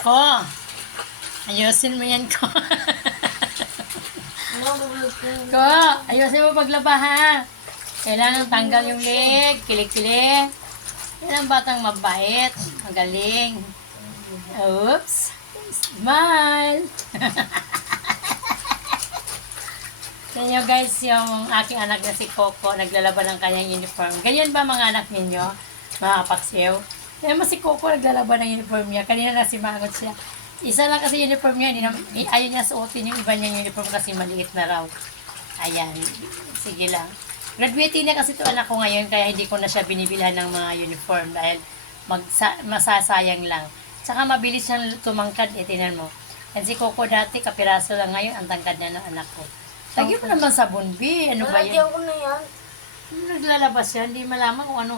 Ko, ayusin mo yan ko. Ko, ayusin mo paglaba ha. Kailangan tanggal yung leg, kilik-kilik. Yan ang batang mabait, magaling. Oops, smile. Tignan nyo guys, yung aking anak na si Coco, naglalaban ng kanyang uniform. Ganyan ba mga anak ninyo, mga kapaksiw? Tignan mo si Coco, naglalaban ng uniform niya. Kanina na simangot siya. Isa lang kasi uniform niya, ayaw niya suotin yung iba niyang uniform kasi maliit na raw. Ayan, sige lang. Graduating na kasi ito anak ko ngayon, kaya hindi ko na siya binibilhan ng mga uniform dahil masasayang lang. Tsaka mabilis siyang tumangkad, tingnan mo. Yan si Coco dati, kapiraso lang ngayon, ang tangkad na ng anak ko. Lagyan mo naman sabon, B. Ano ba yan? Nalagyan ko na yan. Naglalabas yan, hindi malaman kung ano.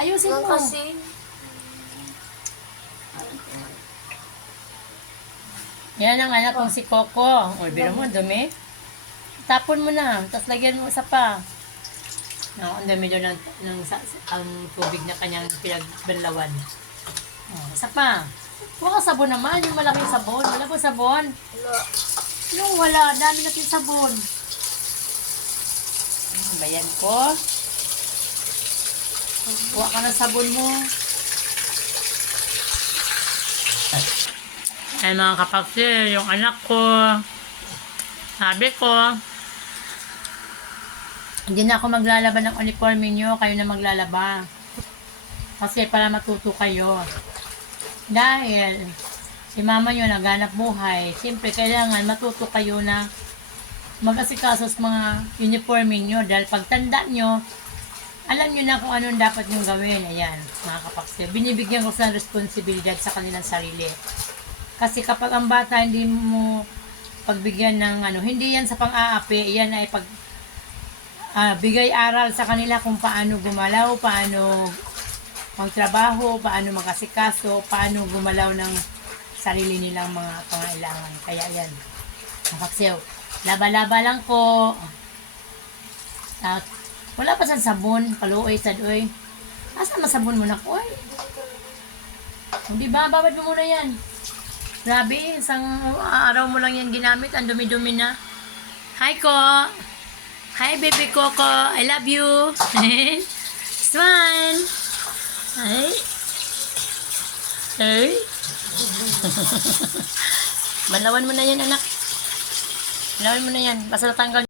Ayusin mo. Kasi, Yan ang anak kong si Coco. O, biro mo, dumi. Tapon mo na, tapos lagyan mo isa pa. No, ang dami doon ang tubig na kanyang pinagbanlawan. O, isa pa. Huwag ka sabon naman, yung malaking sabon. Wala ba sabon? wala. Yung wala, dami natin sabon. Bayan ko. Kuha ka ng sabon mo. Ay mga kapatid, yung anak ko, sabi ko, hindi na ako maglalaban ng uniforme nyo, kayo na maglalaba. Kasi para matuto kayo. Dahil, si mama nyo naghanap buhay, siyempre kailangan matuto kayo na mag-asikaso sa mga uniforme nyo. Dahil pagtanda nyo, alam nyo na kung anong dapat nyo gawin. Ayan, mga kapatid. Binibigyan ko sa responsibilidad sa kanilang sarili. Kasi kapag ang bata hindi mo pagbigyan ng hindi yan sa pang-aapi, yan ay bigay aral sa kanila kung paano gumalaw, paano magtrabaho, paano makasikaso, paano gumalaw ng sarili nilang mga pangailangan. Kaya yan, kapaksiw, laba-laba lang ko. At wala pa sa sabon, kaluoy, sadoy. Asa masabon mo na ko? Hindi ba, babad mo muna yan. Grabe, isang araw mo lang yan ginamit, ang dumi-dumi na. Hi ko! Hi baby Coco, I love you! Smile! Hi! Hey! Balawan mo na yan anak. Balawan mo na yan, basta natanggal